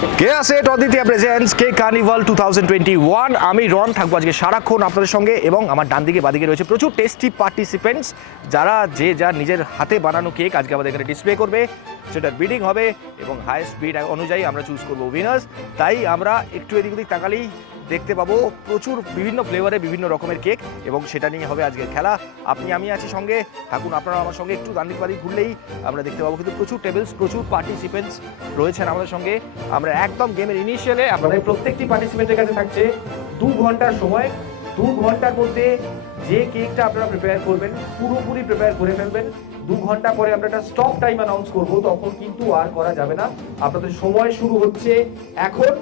কেয়াসেট অদ্বিতীয়া presents cake carnival 2021। আমি রন থাকবো আজকে সারাক্ষণ আপনাদের সঙ্গে, এবং আমার ডান দিকে বাদিকে রয়েছে প্রচুর টেস্টি পার্টিসিপেন্টস, যারা যে যার নিজের হাতে বানানো কেক আজকে আমাদের এখানে ডিসপ্লে করবে। সেটার বিডিং হবে এবং হাই স্পিড অনুযায়ী আমরা চুজ করবো উইনার্স। তাই আমরা একটু এদিক ওদিক তাকালেই দেখতে পাবো প্রচুর বিভিন্ন ফ্লেভারে বিভিন্ন রকমের কেক, এবং সেটা নিয়ে হবে আজকের খেলা। আমি আছি সঙ্গে, থাকুন আপনারা আমার সঙ্গে। একটু ডান দিক বাদিক ঘুরলেই আমরা দেখতে পাবো কিন্তু প্রচুর টেবিলস, প্রচুর পার্টিসিপেন্টস রয়েছেন আমাদের সঙ্গে। আমরা একদম গেমের ইনিশিয়ালে আপনাদের প্রত্যেকটি পার্টিসিপেন্টের কাছে থাকছে 2 ঘন্টার সময়। 2 ঘন্টার মধ্যে যে কেকটা আপনারা প্রিপেয়ার করবেন পুরোপুরি প্রিপেয়ার করে ফেলবেন। 2 ঘন্টা পরে আমরা একটা স্টপ টাইম অ্যানাউন্স করবো, তখন কিন্তু আর করা যাবে না। আপনাদের সময় শুরু হচ্ছে এখন।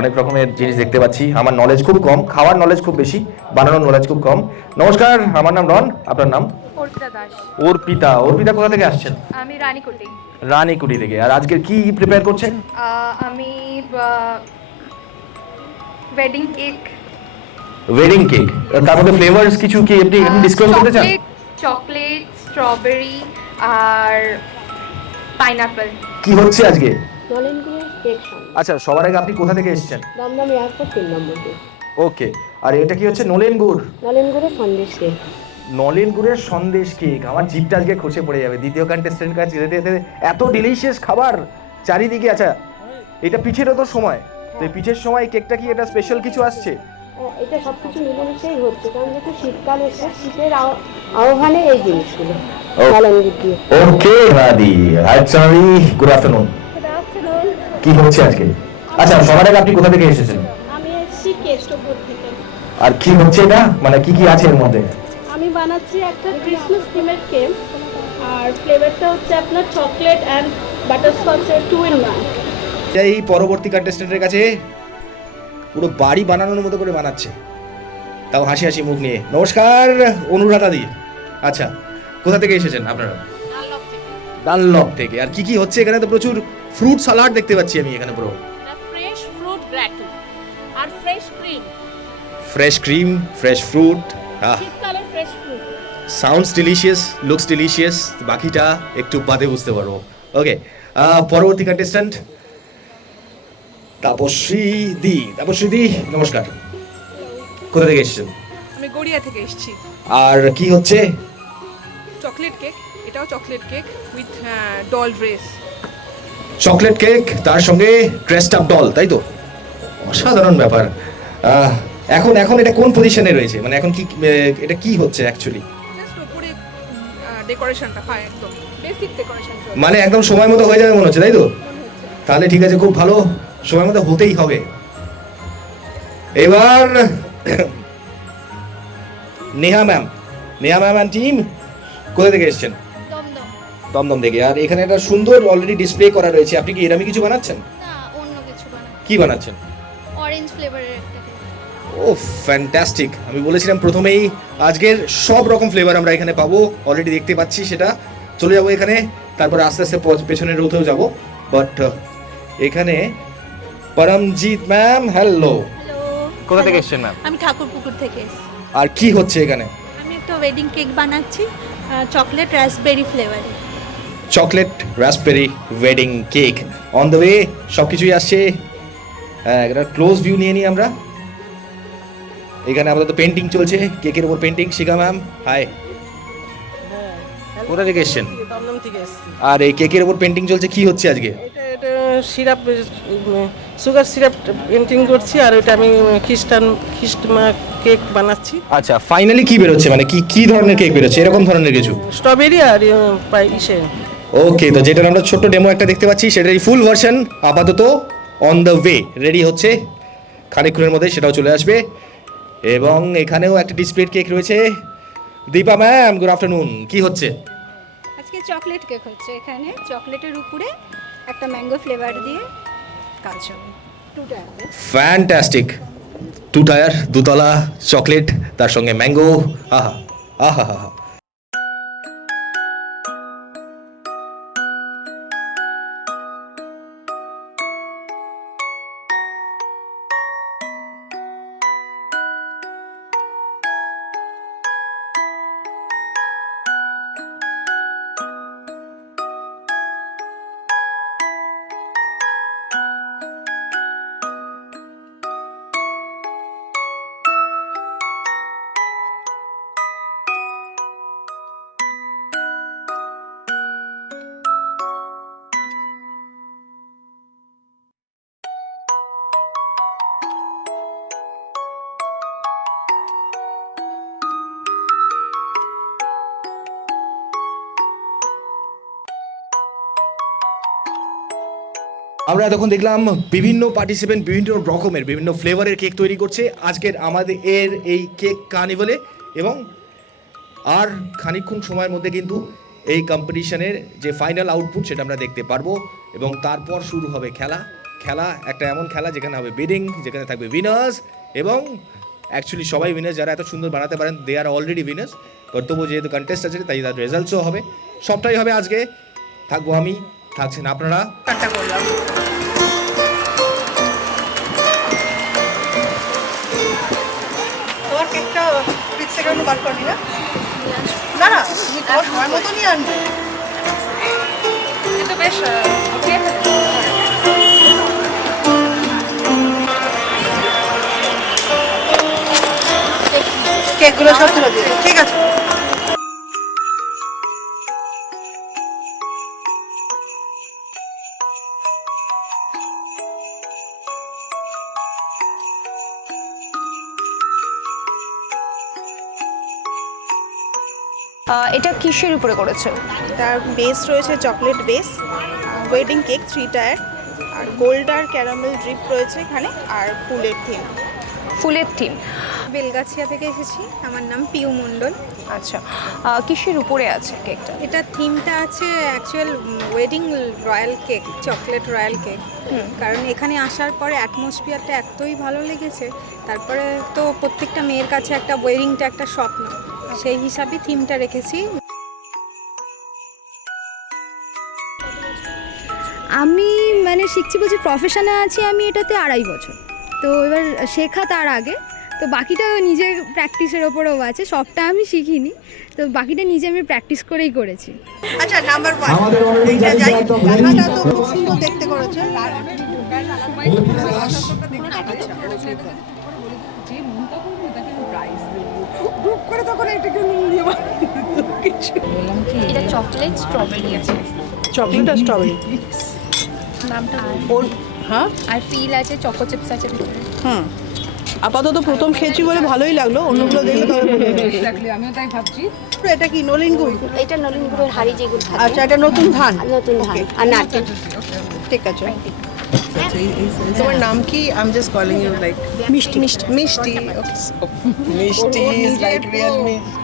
অনেক রকমের জিনিস দেখতে পাচ্ছি। আমার নলেজ খুব কম, খাওয়ার নলেজ খুব বেশি, বানানোর নলেজ খুব কম। নমস্কার, আমার নাম রন, আপনার নাম? অর্পিতা দাস। অর্পিতা কোথা থেকে আসছেন? আমি রানীকুটি। রানীকুটি থেকে। আর আজকে কি প্রিপেয়ার করছেন? আমি ওয়েডিং কেক। ওয়েডিং কেক, তার মধ্যে ফ্লেভারস কিছু কি আপনি ডিসক্লোজ করতে চান? চকলেট, স্ট্রবেরি আর পাইনাপল। কি হচ্ছে আজকে? নলেনগুড়ের কেক সন্দেশ। আচ্ছা, সবার আগে আপনি কোথা থেকে এসেছেন? দমদম এয়ারপোর্ট 3 নম্বর গেট। ওকে। আর এটা কি হচ্ছে? নলেন গুড়। নলেনগুড়ের সন্দেশ কেক। নলেন গুড়ের সন্দেশ কেক। আমার জিভটা আজকে খসে পড়ে যাবে দ্বিতীয় কন্টেস্টেন্টের কাছে যেতে যেতে। এত ডিলিশিয়াস খাবার চারিদিকে। আচ্ছা, এটা পিঠেরও তো সময়, তো এই পিঠের সময় কেকটা কি এটা স্পেশাল কিছু আসছে? এটা সব কিছু মিলেমিশেই হচ্ছে, কারণ যেহেতু শীতকাল এসে শীতের আহ্বানে এই জিনিসগুলো নলেনগুড় দিয়ে। ওকে রাদি, হাই গুড আফটারনুন। কি হচ্ছে আজকে? আচ্ছা, সবার আগে আপনি কোথা থেকে এসেছেন? আমি এসেছি কেষ্টপুর থেকে। আর কি হচ্ছে এটা, মানে কি কি আছে এর মধ্যে? আমি বানাচ্ছি একটা ক্রিসমাস থিমের কেক, আর ফ্লেভারটা হচ্ছে আপনার চকলেট অ্যান্ড বাটারস্কচের 2 in 1। এই পরবর্তী কন্টেস্টেন্টের কাছে পুরো বাড়ি বানানোর মতো করে বানাচ্ছে, তাও হাসি হাসি মুখ নিয়ে। নমস্কার, অনুরাধা দি। আচ্ছা, কোথা থেকে এসেছেন আপনারা? ডানলপ থেকে। আর কি কি হচ্ছে এখানে? তো প্রচুর ফ্রুট সালাড দেখতে পাচ্ছি আমি এখানে। পুরো ফ্রেশ ফ্রুট গ্রাটি আর fresh cream. Fresh cream, fresh fruit. শীতকালের fresh fruit. Sounds delicious, looks delicious. বাকিটা একটু বাদে বুঝতে পারবো। ওকে, পরবর্তী কন্টেস্ট্যান্ট তাপশ্রী দি। নমস্কার, কোথা থেকে এসেছেন? আমি গড়িয়া থেকে এসেছি। আর কি হচ্ছে? চকলেট কেক, এটাও chocolate cake with doll dress. Chocolate cake, তার সঙ্গে ড্রেসড আপ ডল, তাই তো? অসাধারণ ব্যাপার। এখন এখন এটা কোন পজিশনে রয়েছে, মানে এখন কি এটা কি হচ্ছে অ্যাকচুয়ালি? জাস্ট উপরে ডেকোরেশনটা পায়, একদম বেসিক ডেকোরেশন। মানে একদম সময় মতো হয়ে যাবে মনে হচ্ছে, তাই তো? তাহলে ঠিক আছে, খুব ভালো, সময় মতো হতেই হবে। এবার Neha ma'am, Neha ma'am and team কোথা থেকে এসেছেন? দমদম। দমদম থেকে। আর এখানে একটা সুন্দর অলরেডি ডিসপ্লে করা রয়েছে, আপনি কি এরকমই কিছু বানাচ্ছেন? না, অন্য কিছু বানাবো। কি বানাচ্ছেন? অরেঞ্জ ফ্লেভারের একটা cake। ও ফ্যান্টাস্টিক! আমি বলেছিলাম প্রথমেই আজকের সব রকম ফ্লেভার আমরা এখানে পাবো, অলরেডি দেখতে পাচ্ছি সেটা। চলে যাবো এখানে, তারপরে আস্তে আস্তে পেছনের রোতেও যাবো। বাট এখানে পরমজিৎ ম্যাম, হ্যালো। হ্যালো। কোথা থেকে এসেছেন ম্যাম? আমি ঠাকুরপুকুর থেকে এসেছি। আর কি হচ্ছে এখানে? আমি একটা ওয়েডিং কেক বানাচ্ছি, চকলেট রাসবেরি ফ্লেভারে। Chocolate raspberry wedding cake on the way, সব কিছুই আসছে। একটা ক্লোজ ভিউ নিয়ে নিই আমরা। এখানে আপাতত পেন্টিং চলছে, কেকের উপর পেন্টিং। শিখা ম্যাম, হাই। কোথা থেকে এসেছেন? দমদম থেকে এসেছি। আর এই কেকের উপর পেন্টিং চলছে, কি হচ্ছে আজকে? এটা সিরাপ, সুগার সিরাপ পেন্টিং করছি, আর ওটা আমি খ্রিস্ট কেক বানাচ্ছি। আচ্ছা, ফাইনালি কি বেরোচ্ছে, মানে কি কি ধরনের কেক বেরোচ্ছে, এরকম ধরনের কিছু? স্ট্রবেরি আর ইসে। ওকে, তো যেটা আমরা ছোট্ট ডেমো একটা দেখতে পাচ্ছি, সেটারই ফুল ভার্সন আপাতত অন দ্য ওয়ে, রেডি হচ্ছে। খানিকক্ষণের মধ্যে সেটাও চলে আসবে। এবং এখানেও একটা ডিসপ্লে কেক রয়েছে। Dipa ma'am, good afternoon. কি হচ্ছে? আজকে চকলেট কেক হচ্ছে, এখানে চকলেটের উপরে একটা ম্যাঙ্গো ফ্লেভার দিয়ে কাজ হবে। ফ্যান্টাস্টিক! 2 টায়ার, 2 তলা চকলেট, তার সঙ্গে ম্যাঙ্গো। আহা আহা আহা। আমরা এতক্ষণ দেখলাম বিভিন্ন পার্টিসিপেন্ট বিভিন্ন রকমের বিভিন্ন ফ্লেভারের কেক তৈরি করছে আজকের আমাদের এই কেক কার্নিভালে। এবং আর খানিকক্ষণ সময়ের মধ্যে কিন্তু এই কম্পিটিশনের যে ফাইনাল আউটপুট সেটা আমরা দেখতে পারবো। এবং তারপর শুরু হবে খেলা একটা এমন খেলা যেখানে হবে বিডিং, যেখানে থাকবে উইনার্স। এবং অ্যাকচুয়ালি সবাই উইনার্স, যারা এত সুন্দর বানাতে পারেন দে আর অলরেডি উইনার্স। তবু যেহেতু কন্টেস্ট আছে তাই তার রেজাল্টসও হবে, সবটাই হবে আজকে। থাকবো আমি, থাকছেন আপনারা। তোমার কেকটা ফ্রিজ থেকে বার করনি না? না না, তুমি তোমার সময় মতনই আনবে। এটা বেশ কেকগুলো সব তুলে দিয়ে দাও। ঠিক আছে। এটা কিসের উপরে করেছো? তার বেস রয়েছে chocolate base, wedding cake 3 tier, আর গোল্ড আর ক্যারামেল ড্রিপ রয়েছে এখানে, আর ফুলের থিম। ফুলের থিম। বেলগাছিয়া থেকে এসেছি, আমার নাম পিউ মণ্ডল। আচ্ছা, কিসের উপরে আছে কেকটা? এটা থিমটা আছে actual wedding royal cake, chocolate royal cake. কারণ এখানে আসার পরে অ্যাটমসফিয়ারটা এতই ভালো লেগেছে, তারপরে তো প্রত্যেকটা মেয়ের কাছে একটা ওয়েডিংটা একটা স্বপ্ন, সেই হিসাবে থিমটা রেখেছি। আমি মানে শিখছি বলছি, প্রফেশনে আছি আমি এটাতে 2.5 বছর। তো এবার শেখা তার আগে, তো বাকিটা নিজের প্র্যাকটিসের ওপরেও আছে, সবটা আমি শিখিনি, তো বাকিটা নিজে আমি প্র্যাকটিস করেই করেছি। আচ্ছা, নাম্বার 1 এটা যাই, রান্নাটা তো খুব সুন্দর দেখতে করেছে। এটা চকলেট স্ট্রবেরি আছে, চকলেট আর স্ট্রবেরি নামটা হ্যাঁ। আর ফিল আছে, চকো চিপস আছে ভিতরে। আপাতত প্রথম খেয়েছি বলে ভালোই লাগলো, অন্যগুলো দেখলে তবে আমিও তাই ভাবছি। এটা কি নলিন গুড়? এটা নলিন গুড়ের হাড়ি যেগুলো থাকে। আচ্ছা, এটা নতুন ধান। নতুন ধান আর নারকেল। ঠিক আছে। তোমার নাম কি? I am just calling you like Mishti. Mishti Mishti is like real mishti.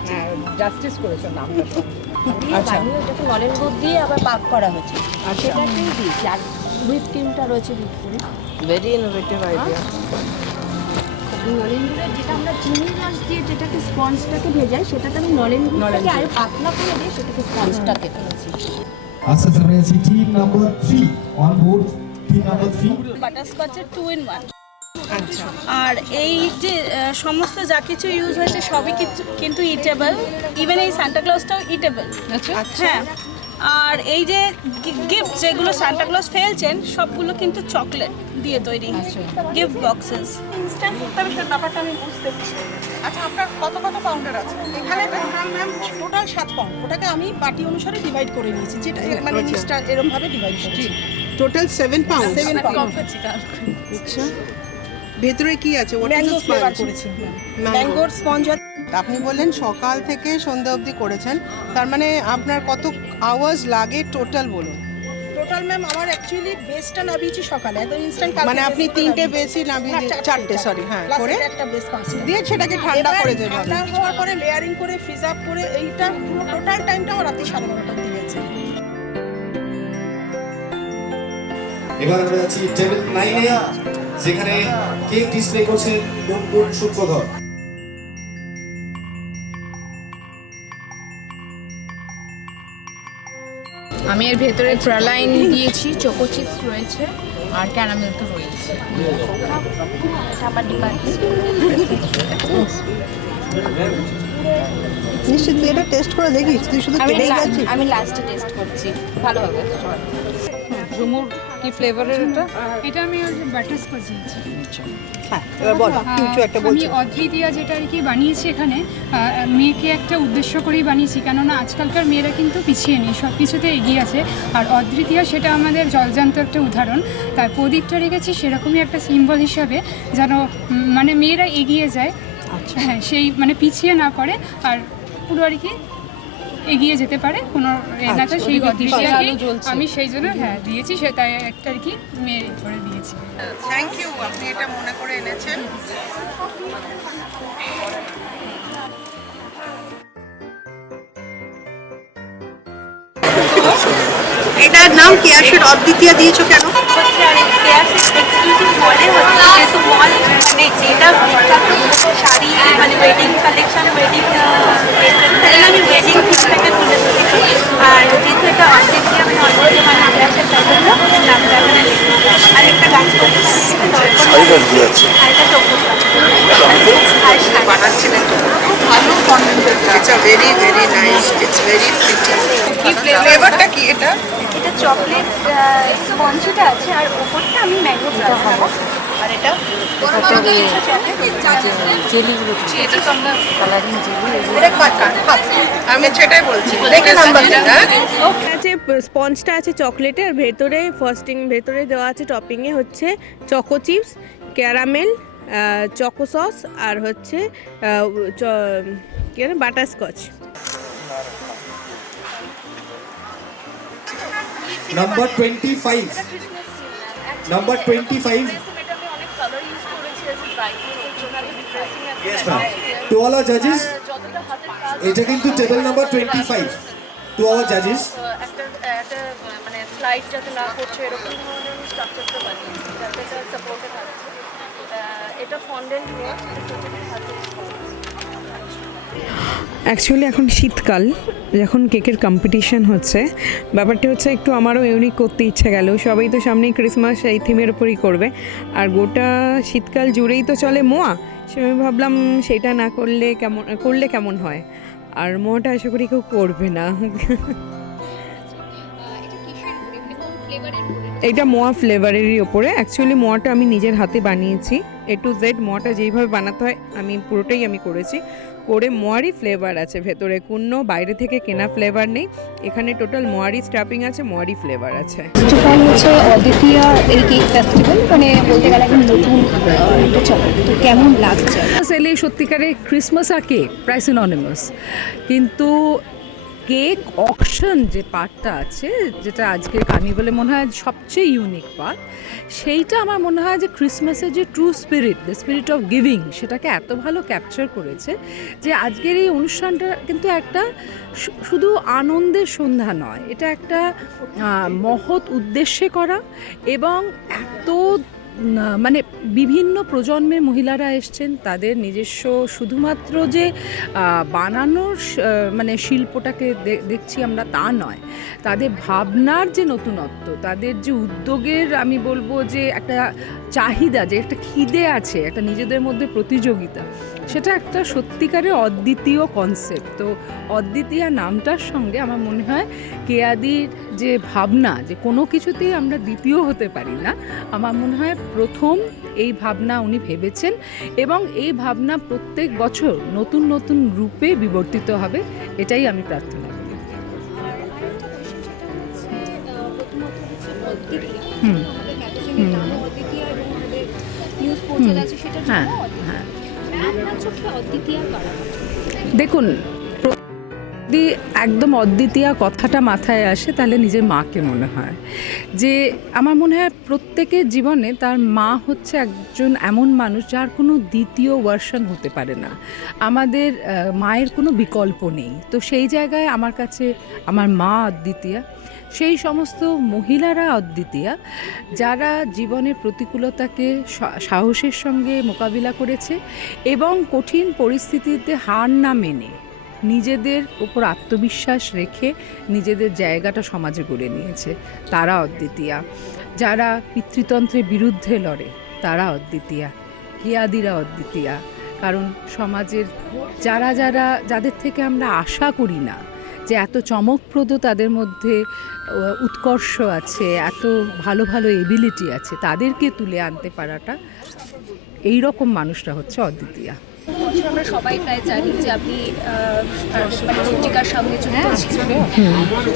Justice করেছো নামটা। আচ্ছা ওটাকে নলেন গুড় দিয়ে আবার পাক করা হয়েছে আর সেটাকেই দিয়েছি আর হুইপ ক্রিমটা রয়েছে ভিতরে। Very innovative idea. নলেন গুড়ের যেটা আমরা চিনি রস দিয়ে যেটাকে স্পঞ্জটাকে ভেজাই সেটাতে আমি নলেন গুড়টাকে আরো পাতলা করে দিয়ে সেটাকে স্পঞ্জটাকে ফেলেছি। আচ্ছা আমরা আছি team number 3 on board. Team number 3 বাটারস্কচের 2 in 1। আচ্ছা আর এই যে সমস্ত যা কিছু ইউজ হয়েছে সবই কিন্তু ইটেবল, ইভেন এই সান্টা ক্লজটাও ইটেবল। আচ্ছা হ্যাঁ আর এই যে গিফট যেগুলো সান্টা ক্লজ ফেলছেন সবগুলো কিন্তু চকলেট দিয়ে তৈরি গিফট বক্সেস। ইনস্ট্যান্ট তবে সেই ব্যাপারটা আমি বুঝতে পারছি। আচ্ছা আপনার কত কত পাউন্ডার আছে? এখানে ম্যাম টোটাল 7 পাউন্ড, ওটাকে আমি পার্টি অনুসারে ডিভাইড করে নিয়েছি, যেটা মানে ইনস্ট্যান্ট এরকম ভাবে ডিভাইড করেছি। Total 7 pound. 7 পাউন্ড। আচ্ছা ভেতরে কি আছে? ম্যাঙ্গো ফ্লেভার করেছি, ম্যাঙ্গোর স্পঞ্জ। আপনি বললেন সকাল থেকে সন্ধ্যা অবধি করেছেন, তার মানে আপনার কত আওয়ার্স লাগে টোটাল বলুন? টোটাল ম্যাম আমার অ্যাকচুয়ালি বেসটা নামিয়েছি সকালে, একদম ইনস্ট্যান্ট। মানে আপনি 3টে বেসি নামিয়ে 4টে সরি হ্যাঁ করে একটা বেস পাঁচ দিয়ে সেটাকে ঠান্ডা করে দেবেন। ঠান্ডা হওয়ার পরে লেয়ারিং করে ফ্রিজ আপ করে এইটা পুরো টোটাল টাইমটা আমার রাতে 9:30 অবধি গেছে। এবার আমরা আছি টেবিল 9 এ, যেখানে কেক ডিসপ্লে করছেন গুনগুন সূত্রধর। আমি এর ভেতরে প্রালাইন দিয়েছি, চোকো চিপস রয়েছে আর ক্যারামেল তো রয়েছে। নিশ্চিত তুই এটা টেস্ট করে দেখিস, তুই শুধু কেটেই যাচ্ছিস। আমি লাস্টে টেস্ট করছি, ভালো হবে। ঝুমুর কি ফ্লেভারের এটা? এটা আমি বাটারস্কচ দিয়েছি। হ্যাঁ এবার বল কিছু একটা আমি বলছিস। অদ্বিতীয়া যেটা আর কি বানিয়েছি এখানে, মেয়েকে একটা উদ্দেশ্য করেই বানিয়েছি, কেননা আজকালকার মেয়েরা কিন্তু পিছিয়ে নেই, সব কিছুতে এগিয়ে আছে। আর অদ্বিতীয়া সেটা আমাদের জলজান্ত একটা উদাহরণ। তার প্রদীপটা রেখেছি সেরকমই একটা সিম্বল হিসাবে, যেন মানে মেয়েরা এগিয়ে যায়, হ্যাঁ সেই মানে পিছিয়ে না পড়ে আর পুরো আর কি এগিয়ে যেতে পারে কোনো এলাকা। সেই অদ্বিতীয়াকে আমি সেই জন্য হ্যাঁ দিয়েছি, সে তাই একটা আর কি মেয়ে করে দিয়েছি। থ্যাংক ইউ, আপনি এটা মনে করে এনেছেন। এটার নাম কেয়াশের অদ্বিতীয়া দিয়েছো কেন? শাড়ি মানে ওয়েডিং কালেকশন, ওয়েডিং আমি ওয়েডিং থেকে তুলে ধরেছি। আর যেহেতু এটা অর্ধেক দিয়ে আমি অর্ধেক মানে আকাশের প্যাটার্ন নামটা এখানে আর একটা গাছ করতে আর একটা চোখ আর বানাচ্ছিলেন তো ভালো content. It's a very very nice, it's very pretty. কি ফ্লেভারটা কি এটা? এটা চকলেট স্পঞ্জটা আছে আর ওপরটা আমি ম্যাঙ্গো ফ্লেভার খাবো। আর এটা আমি সেটাই বলছি, দেখে নাম্বার আছে স্পঞ্জটা আছে চকলেটের ভেতরে, ফার্স্টিং ভেতরে দেওয়া আছে টপিংয়ে হচ্ছে choco chips, caramel, choco sauce আর হচ্ছে কি butterscotch. Number 25 number 25 yes ma'am to all our judges এটা কিন্তু table number 25 to our judges একটা মানে স্লাইড যাতে না করছে এরকম ধরনের স্ট্রাকচারটা বানিয়েছি যাতে এটা সাপোর্টে থাকে। এটা ফন্ডেন্ট নোট অ্যাকচুয়ালি এখন শীতকাল, যখন কেকের কম্পিটিশন হচ্ছে, ব্যাপারটা হচ্ছে একটু আমারও ইউনিক করতে ইচ্ছে গেল। সবাই তো সামনেই ক্রিসমাস, এই থিমের উপরই করবে, আর গোটা শীতকাল জুড়েই তো চলে মোয়া। সে আমি ভাবলাম সেটা না করলে কেমন হয়, আর মোয়াটা আশা করি কেউ করবে না। এটা মোয়া ফ্লেভারেরই ওপরে। অ্যাকচুয়ালি মোয়াটা আমি নিজের হাতে বানিয়েছি, A to Z মোয়াটা যেইভাবে বানাতে হয় আমি পুরোটাই আমি করেছি। করে মোয়ারই ফ্লেভার আছে ভেতরে, কোনো বাইরে থেকে কেনা ফ্লেভার নেই। এখানে টোটাল মোয়ারই স্টাফিং আছে, মোয়ারই ফ্লেভার আছে। হচ্ছে অদ্বিতীয়া এই কেক ফেস্টিভ্যাল, মানে বলতে গেলে এখন নতুন একটা চকলেট, তো কেমন লাগছে? সেলে সত্যিকারের ক্রিসমাস আর কেক প্রায় সিনোনিমাস, কিন্তু কেক অকশন যে পার্টটা আছে, যেটা আজকের কার্নিভালে মনে হয় সবচেয়ে ইউনিক পার্ট, সেইটা আমার মনে হয় যে ক্রিসমাসের যে true spirit, the spirit of giving, সেটাকে এত ভালো ক্যাপচার করেছে যে আজকের এই অনুষ্ঠানটা কিন্তু একটা শুধু আনন্দের সন্ধ্যা নয়, এটা একটা মহৎ উদ্দেশ্যে করা, এবং এত মানে বিভিন্ন প্রজন্মের মহিলারা এসছেন, তাদের নিজস্ব শুধুমাত্র যে বানানোর মানে শিল্পটাকে দেখছি আমরা তা নয়, তাদের ভাবনার যে নতুনত্ব, তাদের যে উদ্যোগের আমি বলবো যে একটা চাহিদা, যে একটা খিদে আছে, একটা নিজেদের মধ্যে প্রতিযোগিতা, সেটা একটা সত্যিকারের অদ্বিতীয় কনসেপ্ট। তো অদ্বিতীয়া নামটার সঙ্গে আমার মনে হয় কেয়াদির যে ভাবনা, যে কোনো কিছুতেই আমরা দ্বিতীয় হতে পারি না, আমার মনে হয় প্রথম এই ভাবনা উনি ভেবেছেন, এবং এই ভাবনা প্রত্যেক বছর নতুন নতুন রূপে বিবর্তিত হবে, এটাই আমি প্রার্থনা করি। হ্যাঁ হ্যাঁ, দেখুন, যদি একদম অদ্বিতীয়া কথাটা মাথায় আসে তাহলে নিজের মাকে মনে হয়, যে আমার মনে হয় প্রত্যেকের জীবনে তার মা হচ্ছে একজন এমন মানুষ যার কোনো দ্বিতীয় ভার্সন হতে পারে না, আমাদের মায়ের কোনো বিকল্প নেই। তো সেই জায়গায় আমার কাছে আমার মা অদ্বিতীয়া, সেই সমস্ত মহিলারা অদ্বিতীয়া যারা জীবনের প্রতিকূলতাকে সাহসের সঙ্গে মোকাবিলা করেছে এবং কঠিন পরিস্থিতিতে হার না মেনে নিজেদের উপর আত্মবিশ্বাস রেখে নিজেদের জায়গাটা সমাজে গড়ে নিয়েছে, তারা অদ্বিতীয়া। যারা পিতৃতন্ত্রের বিরুদ্ধে লড়ে তারা অদ্বিতীয়া, কেয়াদিরা অদ্বিতীয়া। কারণ সমাজের যাদের থেকে আমরা আশা করি না যে এত চমকপ্রদ তাদের মধ্যে উৎকর্ষ আছে, এত ভালো ভালো এবিলিটি আছে, তাদেরকে তুলে আনতে পারাটা, এই রকম মানুষরা হচ্ছে অদ্বিতীয়া। আমরা সবাই প্রায় জানি যে আপনি পত্রিকার সঙ্গে যুক্ত ছিলেন,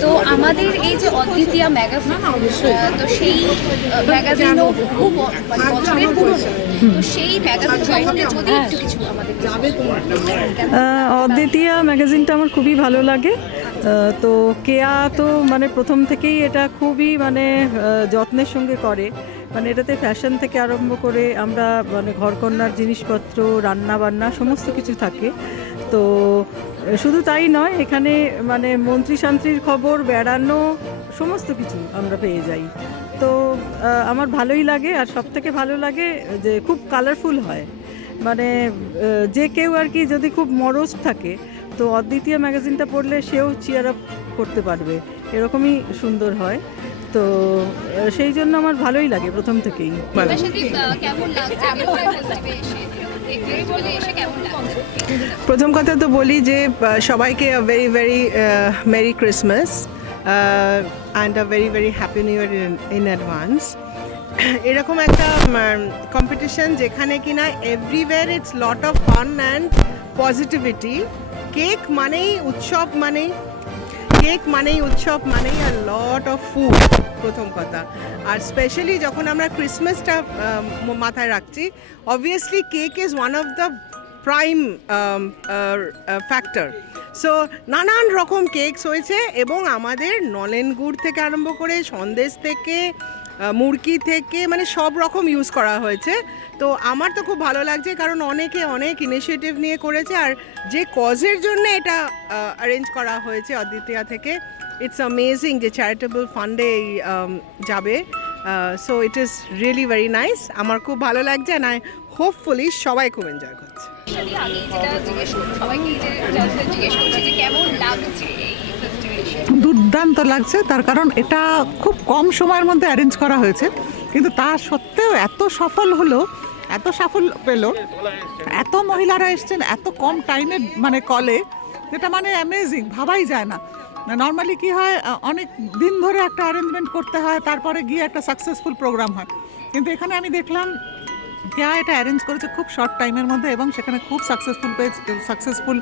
তো আমাদের এই যে অদ্বিতীয়া ম্যাগাজিন, তো সেই ম্যাগাজিনও খুব বছরের পুরনো, তো সেই ম্যাগাজিন সম্বন্ধে যদি একটু কিছু আমাদের অদ্বিতীয়া ম্যাগাজিনটা আমার খুবই ভালো লাগে। তো কেয়া তো মানে প্রথম থেকেই এটা খুবই মানে যত্নের সঙ্গে করে, মানে এটাতে ফ্যাশন থেকে আরম্ভ করে আমরা মানে ঘরকন্যার জিনিসপত্র, রান্না বান্না সমস্ত কিছু থাকে। তো শুধু তাই নয়, এখানে মানে মন্ত্রী শান্ত্রীর খবর, বেড়ানো, সমস্ত কিছু আমরা পেয়ে যাই। তো আমার ভালোই লাগে, আর সব থেকে ভালো লাগে যে খুব কালারফুল হয়, মানে যে কেউ আর কি যদি খুব মরজ থাকে তো অদ্বিতীয়া ম্যাগাজিনটা পড়লে সেও চিয়ার আপ করতে পারবে, এরকমই সুন্দর হয়। তো সেই জন্য আমার ভালোই লাগে প্রথম থেকেই। প্রথম কথা তো বলি যে সবাইকে very very merry Christmas and a very very happy new year in advance. এরকম একটা কম্পিটিশন যেখানে কিনা everywhere it's lot of fun and positivity. Cake মানেই উৎসব, মানেই আর লট অফ ফুড, প্রথম কথা। আর স্পেশালি যখন আমরা ক্রিসমাসটা মাথায় রাখছি, obviously cake is one of the prime factor. So নানান রকম কেকস হয়েছে, এবং আমাদের নলেন গুড় থেকে আরম্ভ করে সন্দেশ থেকে মুরগি থেকে মানে সব রকম ইউজ করা হয়েছে। তো আমার তো খুব ভালো লাগছে, কারণ অনেকে অনেক ইনিশিয়েটিভ নিয়ে করেছে, আর যে কজের জন্য এটা অ্যারেঞ্জ করা হয়েছে অদ্বিতীয়া থেকে, ইটস অ্যামেজিং যে চ্যারিটেবল ফান্ডে যাবে। So it is really very nice, আমার খুব ভালো লাগছে, অ্যান্ড আই হোপফুলি সবাই খুব এনজয় করছে। দুর্দান্ত লাগছে, তার কারণ এটা খুব কম সময়ের মধ্যে অ্যারেঞ্জ করা হয়েছে, কিন্তু তা সত্ত্বেও এত সফল হলো, এত সাফল্য পেল, এত মহিলারা এসছেন এত কম টাইমে মানে কলে, যেটা মানে অ্যামেজিং, ভাবাই যায় না। নর্মালি কি হয়, অনেক দিন ধরে একটা অ্যারেঞ্জমেন্ট করতে হয়, তারপরে গিয়ে একটা সাকসেসফুল প্রোগ্রাম হয়, কিন্তু এখানে আমি দেখলাম কেয়া এটা অ্যারেঞ্জ করেছে খুব শর্ট টাইমের মধ্যে, এবং সেখানে খুব সাকসেসফুল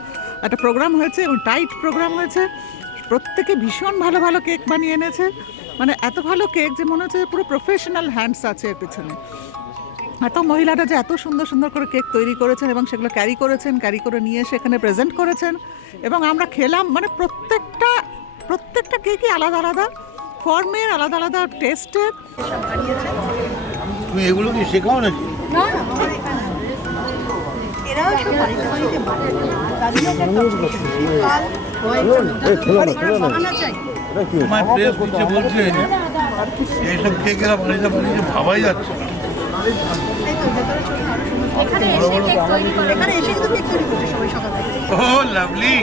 একটা প্রোগ্রাম হয়েছে, এবং টাইট প্রোগ্রাম হয়েছে। প্রত্যেকে ভীষণ ভালো ভালো কেক বানিয়ে এনেছে, মানে এত ভালো কেক যে মনে হচ্ছে পুরো প্রফেশনাল হ্যান্ডস আছে এর পিছনে। এত মহিলারা যে এত সুন্দর সুন্দর করে কেক তৈরি করেছেন এবং সেগুলো ক্যারি করে নিয়ে এসে এখানে প্রেজেন্ট করেছেন, এবং আমরা খেলাম, মানে প্রত্যেকটা প্রত্যেকটা কেকই আলাদা আলাদা ফর্মের, আলাদা আলাদা টেস্টের। তুমি এগুলো কি শেখাও নাকি? আমার প্রেস করছে, বলছেন এইসব কেকেরা বাড়িতে বাড়িতে ভাবাই যাচ্ছে না। ও লাভলি,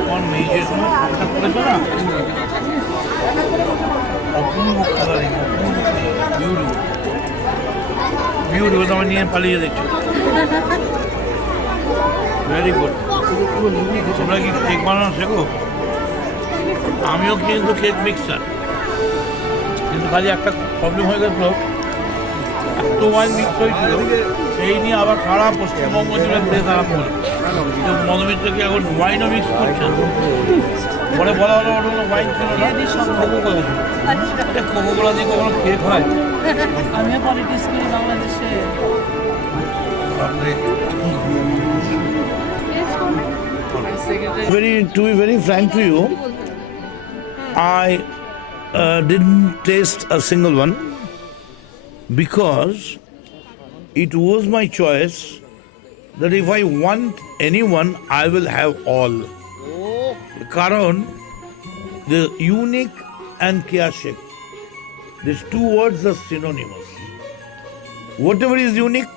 আমার মেয়ে সময় কথা করেছো না, অপূর্ব কালারিং, বিউটিফুল বিউটিফুল, তোমার নিয়ে পালিয়ে দেখছো। Very good. তোমরা কি কেক বানানো শেখো? আমিও কিন্তু কেক মিক্সার, কিন্তু খালি একটা প্রবলেম হয়ে গেছিল, এত ওয়াইন মিক্স হয়েছিল, সেই নিয়ে আবার সারা পশ্চিমবঙ্গ জুড়ে প্রেস আরম্ভ করে। কিন্তু মধুমিত্রকে এখন ওয়াইনও মিক্স করছে। পরে বলা হলো ওটা ওয়াইন ছিল না, কোকোকোলা ছিল। কোকোকোলা দিয়ে কখনো কেক হয়? আমিও পলিটিক্স করি বাংলাদেশে। To be very frank to you, I didn't taste a single one because it was my choice that if I want anyone, I will have all. Karon, the unique and chaotic, these two words are synonymous. Whatever is unique,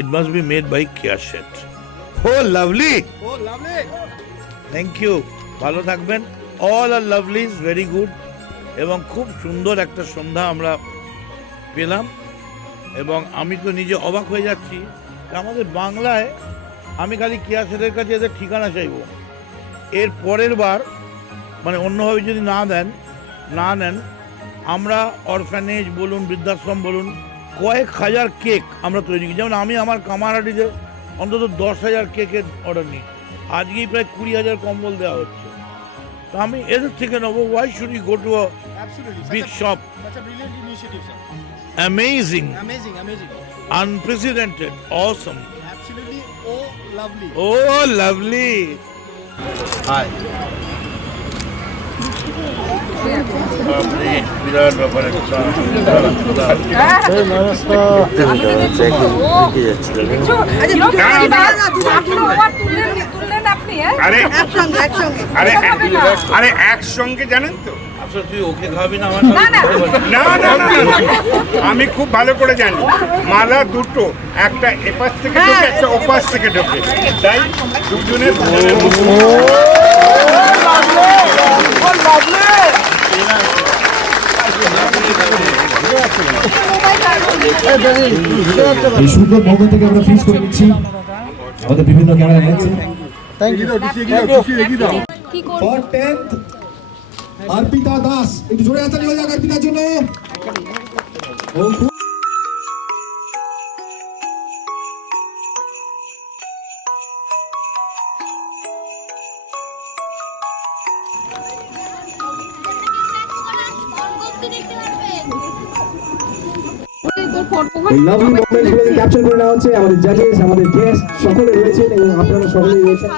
it must be made by chaotic. Oh, lovely! Oh, lovely! Thank you. ভালো থাকবেন। All are lovely, very good. এবং খুব সুন্দর একটা সন্ধ্যা আমরা পেলাম, এবং আমি তো নিজে অবাক হয়ে যাচ্ছি। আমাদের বাংলায় আমি খালি কেয়াসেটের কাছে এদের ঠিকানা চাইব, এর পরের বার মানে অন্যভাবে যদি না নেন, আমরা অরফ্যানেজ বলুন, বৃদ্ধাশ্রম বলুন, কয়েক হাজার কেক আমরা তৈরি করি। যেমন আমি আমার কামারহাটিতে অন্তত 10,000 কেকের অর্ডার নিই, আজকেই প্রায় 20,000 কম্বল দেওয়া হচ্ছে। তো আমি এদের থেকে নেবো। Why should you go to a big shop? Amazing, unprecedented, awesome, absolutely, oh lovely. Hi. বিরাট ব্যাপার একটা। আরে একসঙ্গে জানেন তো? তুই ওকে খাবি না? আমি খুব ভালো করে জানি, মালা দুটো, একটা এপাশ থেকে ঢোকে, একটা ওপাশ থেকে ঢোকে, তাই দুজনের এই সুন্দর মহল থেকে আমরা ফিক্স করে নিচ্ছি আমাদের বিভিন্ন ক্যামেরা রয়েছে। ফর 10th অর্পিতা দাস, একটু জোরে হাততালি হয়ে যাক অর্পিতার জন্য। লাভলি মোমেন্টগুলোকে ক্যাপচার করে নেওয়া হচ্ছে। আমাদের জাজেস, আমাদের গেস্ট সকলে রয়েছেন এবং আপনারা সকলেই রয়েছেন।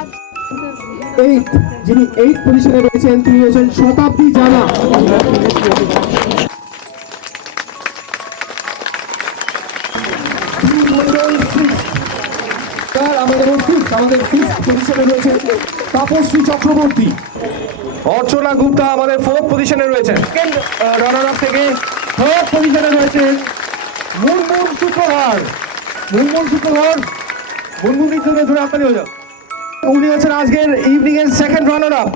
যিনি 8th পজিশনে রয়েছেন তিনি হচ্ছেন শতাব্দী জানা। আমাদের 5th পজিশনে রয়েছেন তাপশ্রী চক্রবর্তী। অর্চনা গুপ্তা আমাদের 4th পজিশনে রয়েছেন। সেকেন্ড রানার আপ থেকে 3rd পজিশনে রয়েছেন মুনমুন শুক্রবার। মুনমুনের জন্য জোরে হাততালি হয়ে যাক। উনি হচ্ছেন আজকের ইভিনিং এর সেকেন্ড রানার আপ।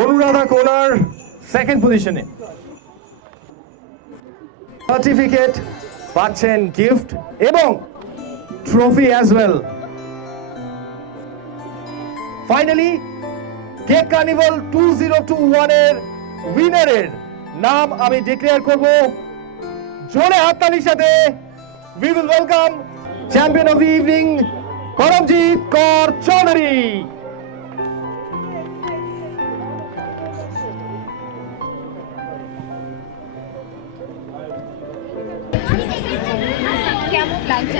অনুরাধা কোনার 2nd পজিশনে। সার্টিফিকেট পাচ্ছেন, গিফট এবং trophy as well. Finally cake carnival 2021 এর উইনারের নাম আমি ডিক্লেয়ার করব। জোরে হাততালির সাথে we will welcome champion of the evening, Paramjit Kaur Chaudhary. কেমন লাগছে?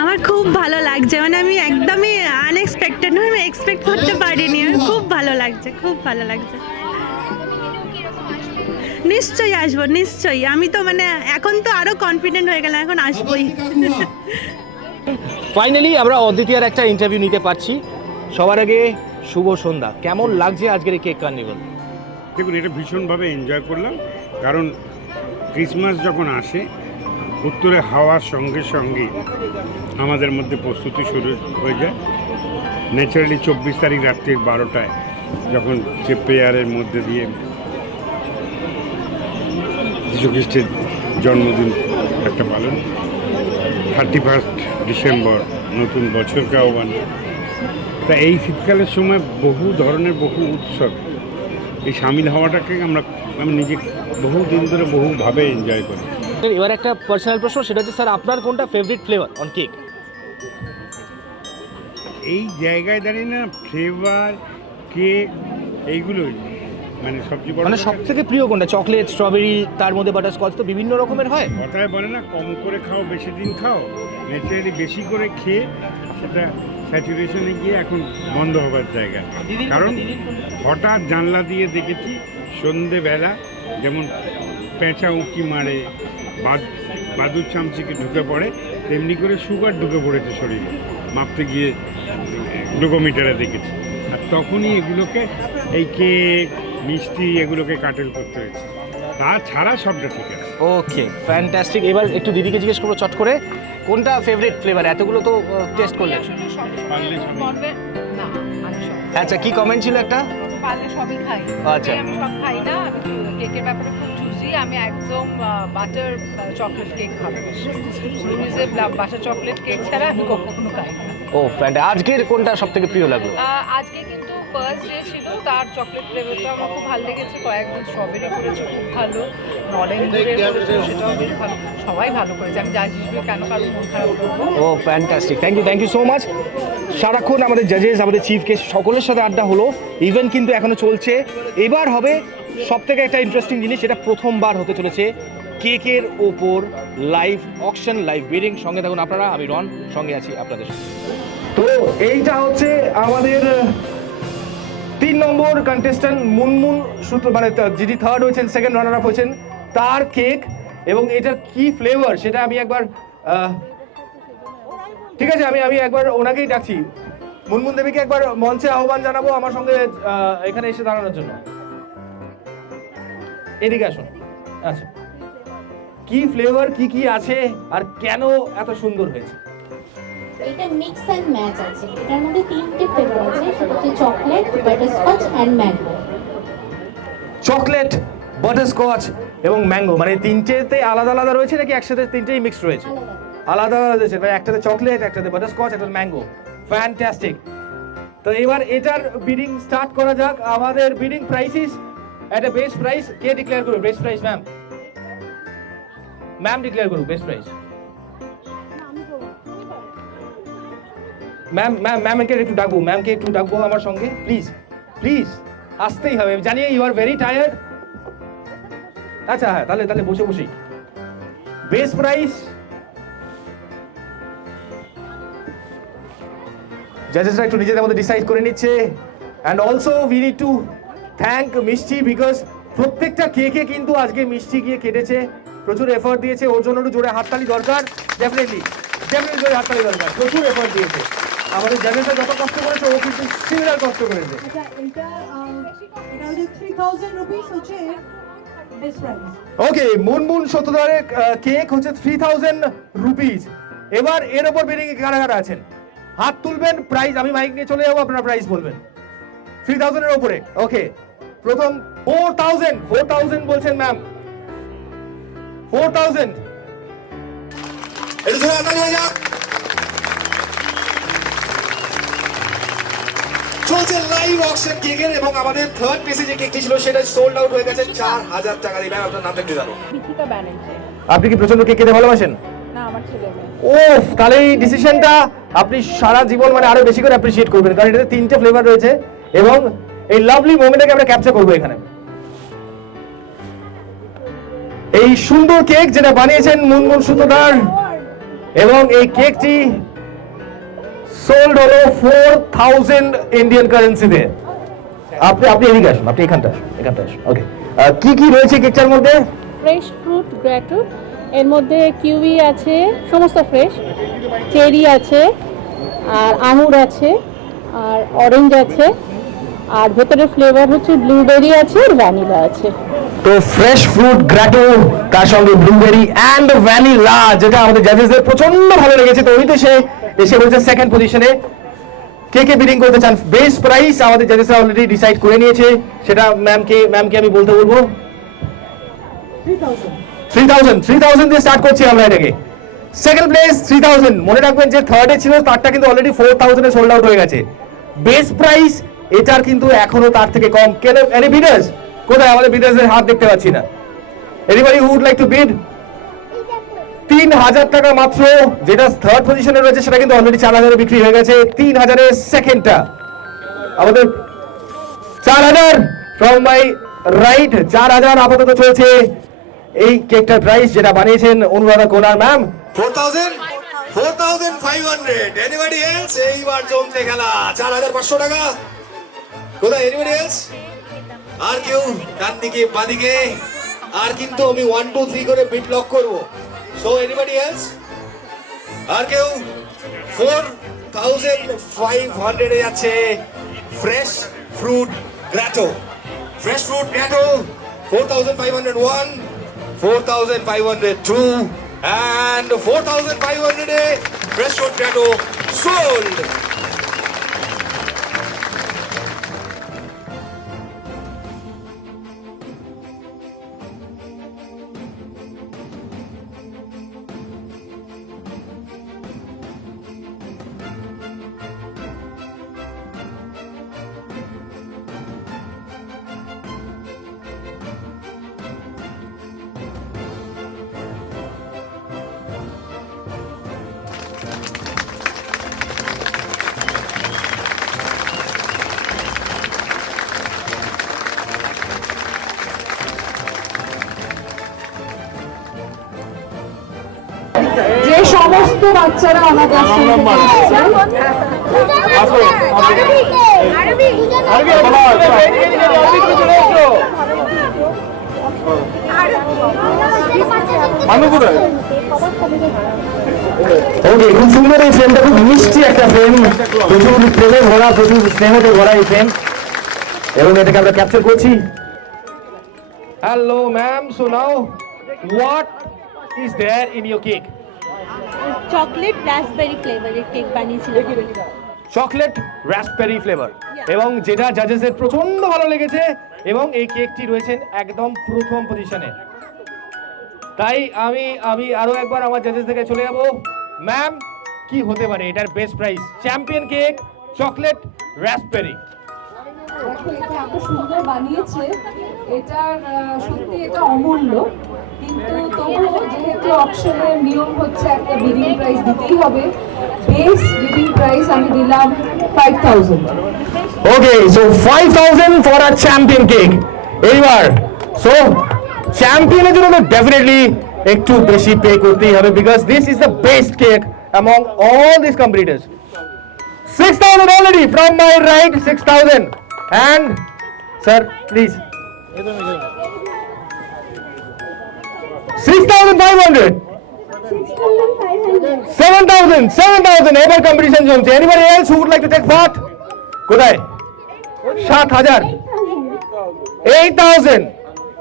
আমার খুব ভালো লাগছে, মানে আমি একদমই আনএক্সপেক্টেড নয়, আমি এক্সপেক্ট করতে পারিনি। খুব ভালো লাগছে, খুব ভালো লাগছে। নিশ্চয়ই আসবো, নিশ্চয়ই। আমি তো মানে এখন তো আরো কনফিডেন্ট হয়ে গেলাম, এখন আসবোই। ফাইনালি আমরা অদ্বিতীয়ার একটা ইন্টারভিউ নিতে পারছি। সবার আগে শুভ সন্ধ্যা, কেমন লাগছে আজকের এই কেক কার্নিভাল? দেখুন, এটা ভীষণভাবে এনজয় করলাম, কারণ ক্রিসমাস যখন আসে উত্তরে হাওয়ার সঙ্গে সঙ্গে আমাদের মধ্যে প্রস্তুতি শুরু হয়ে যায়। ন্যাচারালি 24 তারিখ রাত্রির 12টায় যখন যে প্রেয়ারের মধ্যে দিয়ে যীশু খ্রিস্টের জন্মদিন একটা পালন, 31 ডিসেম্বর নতুন বছরকে আহ্বান। তা এই শীতকালের সময় বহু ধরনের বহু উৎসব, এই সামিল হওয়াটাকে আমি নিজে বহু দিন ধরে বহুভাবে এনজয় করি। এবার একটা পার্সোনাল প্রশ্ন, সেটা হচ্ছে স্যার আপনার কোনটা ফেভারিট ফ্লেভার অন কেক? এই জায়গায় দাঁড়িয়ে না ফ্লেভার কেক এইগুলোই মানে সবচেয়ে বড়, মানে সব থেকে প্রিয় কোনটা? চকলেট, স্ট্রবেরি, তার মধ্যে বাটারস্কচ, তো বিভিন্ন রকমের হয়। কথায় বলে না, কম করে খাও বেশি দিন খাও। ন্যাচারালি বেশি করে খেয়ে সেটা স্যাচুরেশনে গিয়ে এখন বন্ধ হবার জায়গা। কারণ হঠাৎ জানলা দিয়ে দেখেছি সন্ধেবেলা যেমন পেঁচা উঁকি মারে, বাদুর চামচিকে ঢুকে পড়ে, তেমনি করে সুগার ঢুকে পড়েছে শরীরে, মাপতে গিয়ে গ্লুকোমিটারে দেখেছি। আর তখনই এগুলোকে এই কেক মিষ্টি এগুলোকে কাটেল করতে হয়েছে, তাছাড়া সবটা ঠিক আছে। ওকে, ফ্যান্টাস্টিক। এবার একটু দিদিকে জিজ্ঞেস করবো চট করে, কোনটা ফেভারিট ফ্লেভার? এতগুলো তো টেস্ট করলেন। আচ্ছা, কি কমেন্ট ছিল একটা? সবই খাই। আচ্ছা, আমি সব খাই না, আমি কেকের ব্যাপারে খুব চুজি। আমি একদম বাটার চকলেট কেক খাবো। বাটার চকলেট কেক ছাড়া আমি কখনো খাই না। ও ফ্যান্টা। আজকের কোনটা সব থেকে প্রিয় লাগলো? আজকে কিন্তু ফার্স্ট ডে ছিল, তার চকলেট ফ্লেভারটা আমার খুব ভালো লেগেছে। কয়েকজন স্ট্রবেরি করেছে খুব ভালো, নলেন গুড়ের করেছে সেটাও বেশ ভালো। সবাই ভালো করেছে, আমি জাজ হিসেবে কেন কারো মন খারাপ করবো। Oh fantastic, thank you so much. সারাক্ষণ আমাদের জাজেস, আমাদের চিফ গেস্ট সকলের সাথে আড্ডা হলো, ইভেন্ট কিন্তু এখনো চলছে। এবার হবে সব থেকে একটা ইন্টারেস্টিং জিনিস, সেটা প্রথমবার হতে চলেছে কেকের ওপর লাইভ অকশন, লাইভ বিডিং। সঙ্গে থাকুন আপনারা, আমি রন, সঙ্গে আছি আপনাদের সাথে। তো এইটা হচ্ছে আমাদের 3 নম্বর কন্টেস্ট্যান্ট মুনমুন সূত্র, মানে যিনি থার্ড হয়েছেন, সেকেন্ড রানার আপ হয়েছেন, তার কেক। এবং এটার কি ফ্লেভার সেটা আমি একবার ঠিক আছে, আমি একবার ওনাকেই ডাকছি। মুনমুন দেবীকে একবার মঞ্চে আহ্বান জানাবো আমার সঙ্গে এখানে এসে দাঁড়ানোর জন্য। এদিকে আসুন। আচ্ছা, কি ফ্লেভার, কি আছে আর কেন এত সুন্দর হয়েছে? এটা মিক্স এন্ড ম্যাচ আছে। এটার মধ্যে 3টে ফ্লেভার আছে, সেটা হচ্ছে chocolate, butterscotch and mango. Chocolate, butterscotch এবং ম্যাঙ্গো, মানে তিনটেতে আলাদা আলাদা রয়েছে নাকি একসাথে তিনটেই মিক্সড রয়েছে? আলাদা আলাদা রয়েছে, মানে একটাতে চকলেট, একটাতে বাটারস্কচ, একটাতে ম্যাঙ্গো। ফ্যান্টাস্টিক। তো এবার এটার বিডিং স্টার্ট করা যাক। আমাদের বিডিং প্রাইসিস একটা বেস্ট প্রাইস কে ডিক্লেয়ার করবে? বেস্ট প্রাইস ম্যাম ডিক্লেয়ার করুন বেস্ট প্রাইস। ম্যামকে একটু ডাকবো আমার সঙ্গে, প্লিজ আসতেই হবে। আমি জানি ইউ আর ভেরি টায়ার্ড। আচ্ছা হ্যাঁ, তাহলে বসেই বেস্ট প্রাইস জাজেসরা একটু নিজেদের মধ্যে ডিসাইড করে নিচ্ছে। And also we need to thank মিষ্টি, বিকজ প্রত্যেকটা কেকে কিন্তু আজকে মিষ্টি গিয়ে কেটেছে, প্রচুর এফোর্ট দিয়েছে। ওর জন্য একটু জোরে হাততালি দরকার, ডেফিনেটলি জোরে হাততালি দরকার। প্রচুর এফোর্ট দিয়েছে, আমাদের জাজেসরা যত কষ্ট করেছে ও কিন্তু সিমিলার কষ্ট করেছে। ওকে, মুনমুন সত্যদারের কেক হচ্ছে 3000 রুপিস। এবার এর ওপর বিডিং কারা আছেন হাত তুলবেন, প্রাইস আমি মাইক নিয়ে চলে যাবো, আপনারা প্রাইস বলবেন। 3000 এর উপরে। ওকে, প্রথম 4000 বলছেন ম্যাম। 4000 এটা ধরে হাততালি হয়ে যাক। চলছে লাইভ অকশন কেকের, এবং আমাদের থার্ড পেজে যে কেকটি ছিল সেটা সোল্ড আউট হয়ে গেছে 4000 টাকা দিয়ে। ম্যাম আপনার নামটা একটু জানো? বিথিকা ব্যানার্জি। আপনি কি প্রচন্ড কেক খেতে ভালোবাসেন? না, আমার ছেলে মেয়ে। ওফ, তাহলে এই ডিসিশনটা আপনি সারা জীবন মানে আরো বেশি করে অ্যাপ্রিশিয়েট করবেন, কারণ এটাতে 3টে ফ্লেভার রয়েছে এবং এই লাভলি মোমেন্টটাকে আমরা ক্যাপচার করবো এখানে। এই সুন্দর কেক যেটা বানিয়েছেন মুনমুন সূত্রধার, এবং এই কেকটি সোল্ড হলো 4000 ইন্ডিয়ান কারেন্সিতে। আপনি এদিকে আসুন, আপনি এখানটা আসুন। ওকে, কি কি রয়েছে কেকটার মধ্যে? ফ্রেশ ফ্রুট গ্র্যাটো, এর মধ্যে কিউই আছে, সমস্ত ফ্রেশ, চেরি আছে, আর আঙুর আছে, আর অরেঞ্জ আছে, আর ভেতরের ফ্লেভার হচ্ছে ব্লুবেরি আছে আর ভ্যানিলা আছে। তো ফ্রেশ ফ্রুট গ্র্যাটো, তার সঙ্গে ব্লুবেরি অ্যান্ড ভ্যানিলা, যেটা আমাদের জাজেসদের প্রচন্ড ভালো লেগেছে। তো উনি তো সে এসে বলছে সেকেন্ড পজিশনে। কে কে বিডিং করতে চান? বেস প্রাইস আমাদের জাজেসরা অলরেডি ডিসাইড করে নিয়েছে, সেটা ম্যামকে আমি বলতে বলবো। 3000 দিয়ে স্টার্ট করছি আমরা এটাকে। Second place 3000। মনে রাখবেন যে থার্ডে ছিল তারটা কিন্তু অলরেডি 4000 এ সোল্ড আউট হয়ে গেছে। বেস প্রাইস এটার কিন্তু এখনো তার থেকে কম। কেন? Any bidders? কোথায় আমাদের বিডার্সের হাত দেখতে পাচ্ছি না। Anybody who would like to bid? 3000 টাকা মাত্র, যেটা থার্ড পজিশনে রয়েছে সেটা কিন্তু অলরেডি 4000 এ বিক্রি হয়ে গেছে। 3000 এর সেকেন্ডটা আমাদের 4000 ফ্রম মাই রাইট। 4000 আপাতত চলছে এই কেকটার প্রাইস, যেটা বানিয়েছেন অনুরাধা কোনার ম্যাম। 4500 anybody else? এইবার জমছে খেলা। 4500 টাকা। কোথায় এনিবডি এলস? আর কেউ? ডান দিকে বাঁ দিকে। আর কিন্তু আমি 1 2 3 করে বিট লক করব। So anybody else? আর কেউ? 4500 এ যাচ্ছে fresh fruit gateau. Fresh fruit gateau 4501, 4502 and 4500 এ ফ্রেশ ফ্রুট গ্র্যাটো সোল্ড। যে সমস্ত বাচ্চারা আমাদের ওকে, খুব সুন্দর এই ফ্রেমটা, খুব মিষ্টি একটা ফ্রেম, প্রচুর প্রেমে ভরা, প্রচুর স্নেহতে ভরা এই ফ্রেম, এবং এটাকে আমরা ক্যাপচার করছি। Hello ma'am, so now what is there in your cake? Chocolate raspberry ফ্লেভারের কেক বানিয়েছিলাম। চকলেট রাসবেরি ফ্লেভার, এবং যেটা জাজেসের প্রচন্ড ভালো লেগেছে, এবং এই কেকটি রয়েছেন একদম প্রথম পজিশনে। তাই আমি আরো একবার আমার জাজেস থেকে চলে যাব। ম্যাম, কি হতে পারে এটার best price? Champion cake, chocolate raspberry. এটা এত সুন্দর বানিয়েছে, এটার সত্যি এটা অমূল্য, কিন্তু তবুও যেহেতু অকশনের নিয়ম হচ্ছে একটা বিডিং প্রাইস দিতেই হবে, বেস বিডিং প্রাইস আমি দিলাম 5000। Okay, so 5000 for a champion cake. এইবার সো চ্যাম্পিয়নের জন্য তো ডেফিনেটলি একটু বেশি পে করতেই হবে, because this is the best cake among all this competitors. 6000 already from my right, 6000, and sir please 6500, 7000 এবার কম্পিটিশন চলছে। Anybody else who would like to take part? কোথায়? 7000, 8000।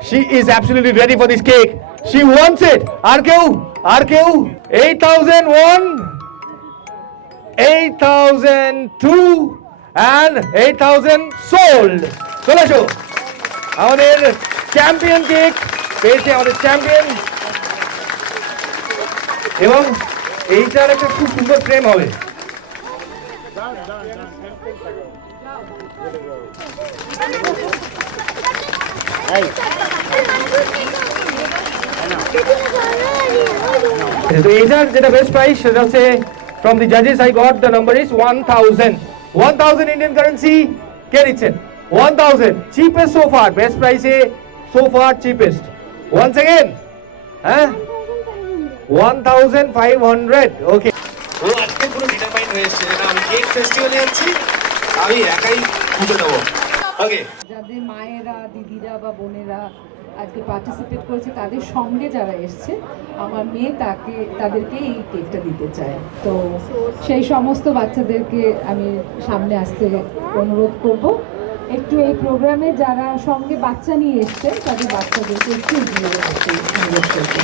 She is absolutely ready for this cake. She wants it. আর কেউ? 8001, 8002 and 8000 sold. চলে আসো, আমাদের champion cake পেয়েছে আমাদের champion, এবং এইটার একটা খুব সুন্দর ফ্রেম হবে। তো এইটার যেটা বেস্ট প্রাইস সেটা হচ্ছে from the judges I got the number is 1000 Indian currency। কে নিচ্ছেন? 1000 cheapest so far, best price so far cheapest। once again, 1500, ওকে। ও আজকে পুরো ডিটারমাইন্ড হয়েছে না আমি কেক ফেস্টিভ্যালে যাচ্ছি, আমি একাই পুজো দেবো। ওকে, যাদের মায়েরা, দিদিরা বা বোনেরা আজকে পার্টিসিপেট করেছে তাদের সঙ্গে যারা এসছে, আমার মেয়ে তাদেরকে এই কেকটা দিতে চায়। তো সেই সমস্ত বাচ্চাদেরকে আমি সামনে আসতে অনুরোধ করব। একটু এই প্রোগ্রামে যারা সঙ্গে বাচ্চা নিয়ে এসছে তাদের বাচ্চাদেরকে একটু এগিয়ে আসতে অনুরোধ করব।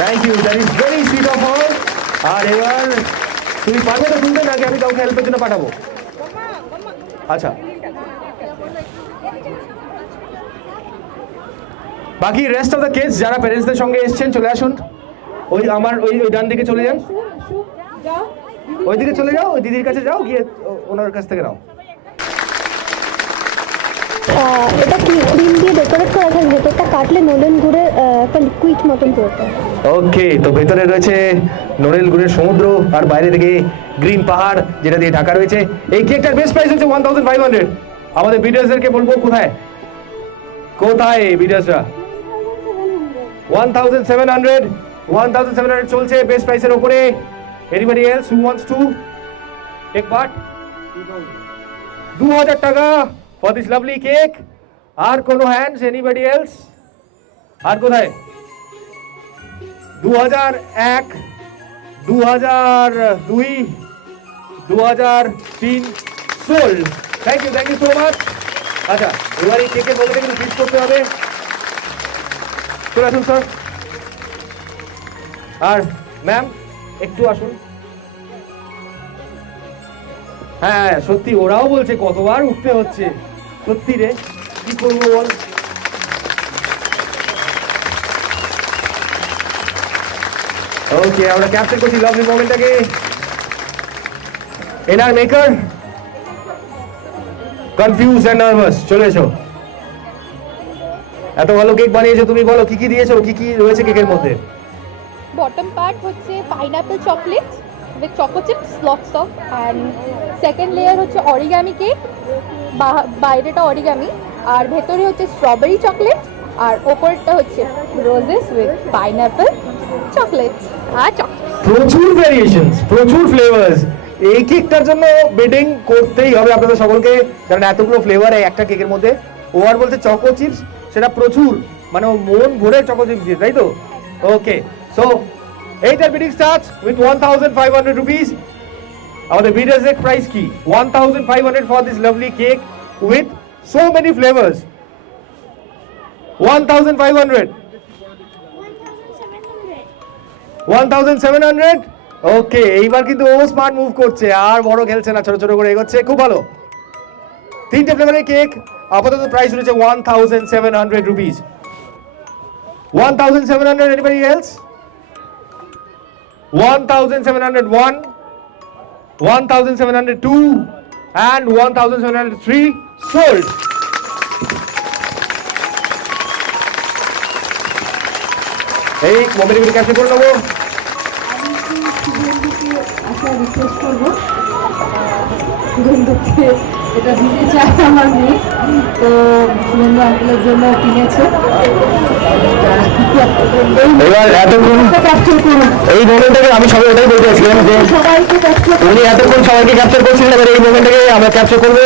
Thank you, that is very sweet of her. আর এবার তুমি পারবে তো শুনতে, নাকি আমি কাউকে হেল্পের জন্য পাঠাবো? আচ্ছা, বাকি রেস্ট অফ দ্য কেস যারা প্যারেন্টসদের সঙ্গে এসেছেন চলে আসুন। ওই আমার ওই ডান দিকে চলে যান, ওই দিকে চলে যাও, ওই দিদির কাছে যাও, গিয়ে ওনার কাছ থেকে নাও। এটা ক্রিম দিয়ে ডেকোরেট করা থাকে, ভেতরটা কাটলে নলেন গুড়ের একটা লিকুইড মতন করতে। ওকে, তো ভেতরে রয়েছে নড়েল গুড়ের সমুদ্র আর বাইরে থেকে গ্রিন পাহাড় যেটা দিয়ে ঢাকা রয়েছে। এই কেকটার বেস্ট প্রাইস হচ্ছে 1500। আমাদের বিডার্সদেরকে বলবো কোথায় কোথায় বিডার্সরা 1700 চলছে বেস্ট প্রাইসের উপরে। Anybody else who wants to take part? 2000 টাকা ফর দিস লাভলি কেক। আর কোনো হ্যান্ডস? Anybody else? আর কোথায়? 2001, 2002, 2003 sold. Thank you so much. আচ্ছা, এবার এই কেকের মধ্যে কিন্তু ফিক্স করতে হবে। চলে আসুন স্যার। আর ম্যাম একটু আসুন। হ্যাঁ সত্যি, ওরাও বলছে কতবার উঠতে হচ্ছে, সত্যি রে, কি করবো বল। ওকে, আমরা ক্যাপচার করছি লাভলি মোমেন্টটাকে। এনার মেকার কনফিউজ এন্ড নার্ভাস, চলে এসো। এত ভালো কেক বানিয়েছো, তুমি বলো কি কি দিয়েছো, কি কি রয়েছে কেকের মধ্যে? বটম পার্ট হচ্ছে pineapple chocolate with choco chips lots of, and second layer হচ্ছে অরিগামি কেক, বাইরেটা অরিগামি আর ভেতরে হচ্ছে স্ট্রবেরি চকলেট, আর ওপরটা হচ্ছে রোজেস উইথ পাইনাপল চকলেট আর চকলেট। প্রচুর ভেরিয়েশনস, প্রচুর ফ্লেভার্স। এই কেকটার জন্য বেডিং করতেই হবে আপনাদের সকলকে, কারণ এতগুলো ফ্লেভার একটা কেকের মধ্যে। ওভার বলছে চকো চিপস, সেটা প্রচুর, মানে মন ভরে চকো চিপস দিয়ে, তাই তো? ওকে, সো এইটার বিডিং স্টার্টস উইথ 1500 রুপিস। আমাদের বিডার্স এর প্রাইস কি? 1500 for this lovely cake with so many flavours. 1500, 1700। ওকে, এইবার কিন্তু ও স্মার্ট মুভ করছে, আর বড় খেলছে না, ছোট ছোট করে এগোচ্ছে, খুব ভালো। তিনটে ফ্লেভারের কেক, আপাতত প্রাইস রয়েছে 1700 rupees. 1700, anybody else? 1701, 1702 and 1703 sold. এই মোমেন্টগুলি ক্যাপচার করে নেবো। রিকোয়েস্ট করবো শুভেন্দুকে এটা দিতে চাই আমার মেয়ে, তো শুভেন্দু আঙ্কেলের জন্য কিনেছে। এবার এতক্ষণ এই মোমেন্টটাকে আমি সবাই ওটাই বলতে চাইছিলাম যে সবাইকে উনি এতক্ষণ সবাইকে ক্যাপচার করছিলেন, এবার এই মোমেন্টটাকে আমরা ক্যাপচার করবো।